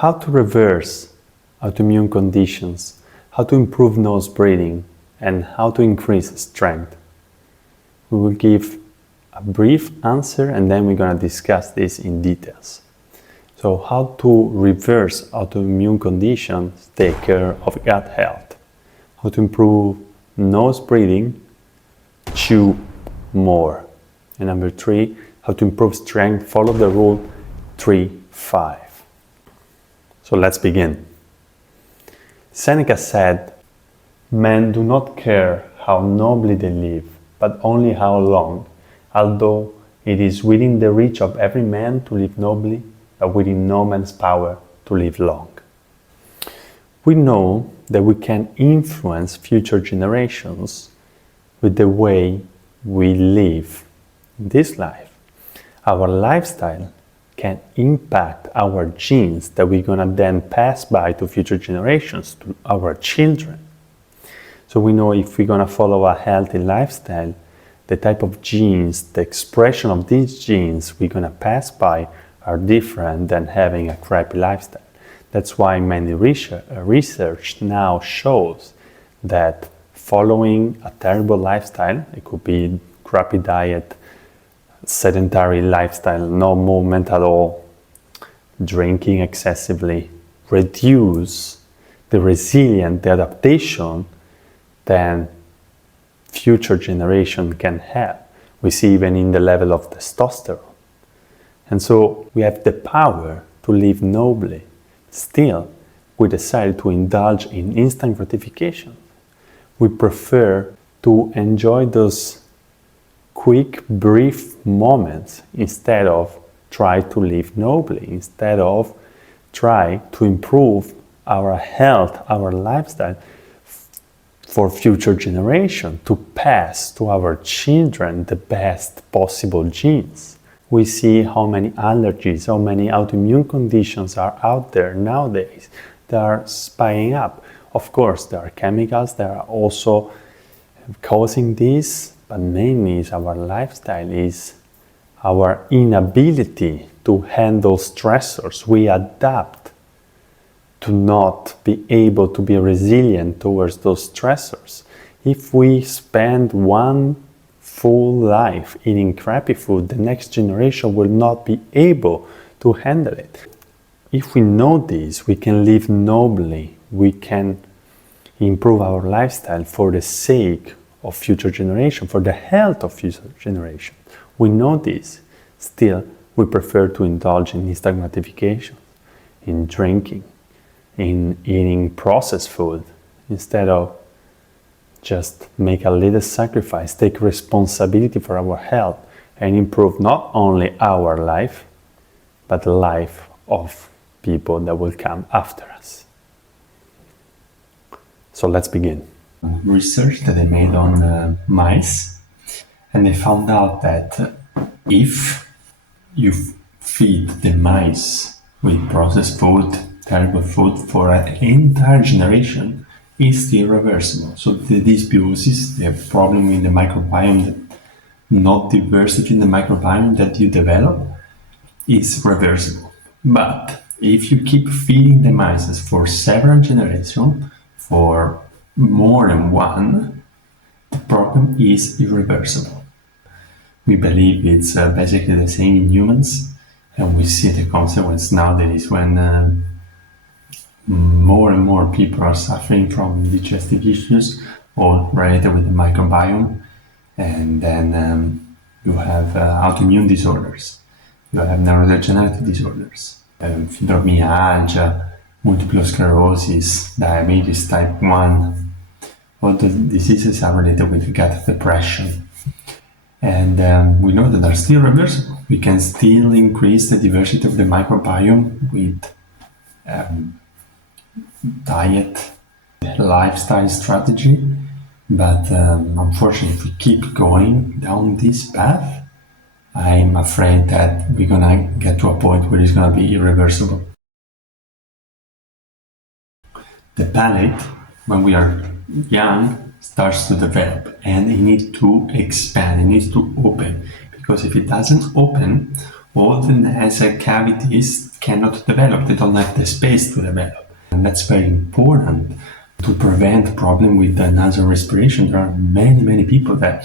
how to reverse autoimmune conditions, how to improve nose breathing, and how to increase strength. We will give a brief answer and then we're going to discuss this in details. So how to reverse autoimmune conditions, take care of gut health, how to improve nose breathing, chew more. And number 3, how to improve strength, follow the rule 3-5. So let's begin. Seneca said, "Men do not care how nobly they live, but only how long, although it is within the reach of every man to live nobly, but within no man's power to live long." We know that we can influence future generations with the way we live in this life. Our lifestyle can impact our genes that we're gonna then pass by to future generations, to our children. So we know if we're gonna follow a healthy lifestyle, the type of genes, the expression of these genes we're gonna pass by are different than having a crappy lifestyle. That's why many research now shows that following a terrible lifestyle, it could be crappy diet, sedentary lifestyle, no movement at all, drinking excessively, reduce the resilience, the adaptation that future generation can have. We see even in the level of testosterone. And so we have the power to live nobly. Still, we decide to indulge in instant gratification. We prefer to enjoy those quick, brief moments instead of try to live nobly, instead of try to improve our health, our lifestyle for future generation, to pass to our children the best possible genes. We see how many allergies, how many autoimmune conditions are out there nowadays that are spying up. Of course, there are chemicals that are also causing this, but mainly is our lifestyle, is our inability to handle stressors. We adapt to not be able to be resilient towards those stressors. If we spend one full life eating crappy food, the next generation will not be able to handle it. If we know this, we can live nobly, we can improve our lifestyle for the sake of future generation, for the health of future generation. We know this. Still, we prefer to indulge in instant gratification, in drinking, in eating processed food, instead of just make a little sacrifice, take responsibility for our health, and improve not only our life, but the life of people that will come after us. So let's begin. Research that they made on mice, and they found out that if you feed the mice with processed food, terrible food for an entire generation, it's still reversible. So the dysbiosis, the problem in the microbiome, the not diversity in the microbiome that you develop, is reversible. But if you keep feeding the mice for several generations, for more than one, the problem is irreversible. We believe it's basically the same in humans, and we see the consequence nowadays when more and more people are suffering from digestive issues all related with the microbiome, and then you have autoimmune disorders, you have neurodegenerative disorders, fibromyalgia, multiple sclerosis, diabetes type 1. All the diseases are related with gut depression. And we know that they're still reversible. We can still increase the diversity of the microbiome with diet, lifestyle strategy. But unfortunately, if we keep going down this path, I'm afraid that we're gonna get to a point where it's gonna be irreversible. The palate, when we are young, starts to develop, and it needs to expand, it needs to open, because if it doesn't open, all the nasal cavities cannot develop, they don't have the space to develop. And that's very important to prevent problem with the nasal respiration. There are many people that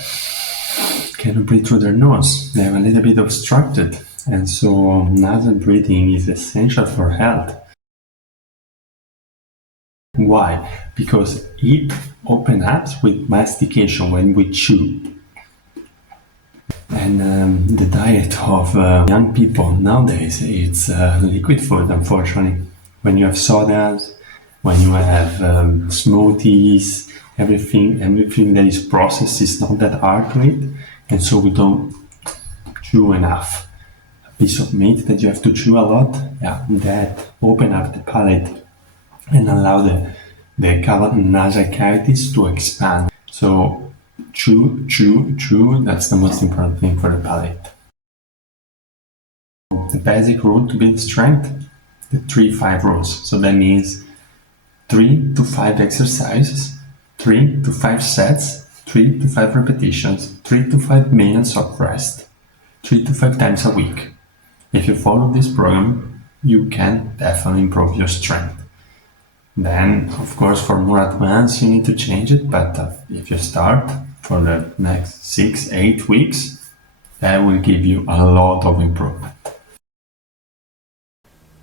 cannot breathe through their nose. They have a little bit obstructed. And so nasal breathing is essential for health. Why? Because it opens up with mastication when we chew. And the diet of young people nowadays, it's liquid food, unfortunately. When you have sodas, when you have smoothies, everything that is processed is not that hard to eat, and so we don't chew enough. A piece of meat that you have to chew a lot, that open up the palate and allow the nasal cavities to expand. So chew, that's the most important thing for the palate. The basic rule to build strength, the 3-5 rules. So that means 3 to 5 exercises, 3 to 5 sets, 3 to 5 repetitions, 3 to 5 minutes of rest, 3 to 5 times a week. If you follow this program, you can definitely improve your strength. Then, of course, for more advanced, you need to change it, but if you start for the next 6-8 weeks, that will give you a lot of improvement.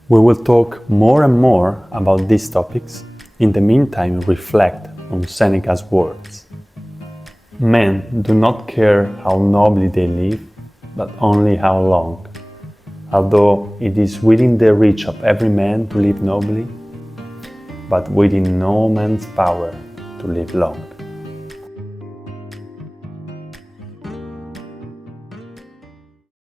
We will talk more and more about these topics. In the meantime, reflect on Seneca's words. Men do not care how nobly they live, but only how long. Although it is within the reach of every man to live nobly, but within no man's power to live long.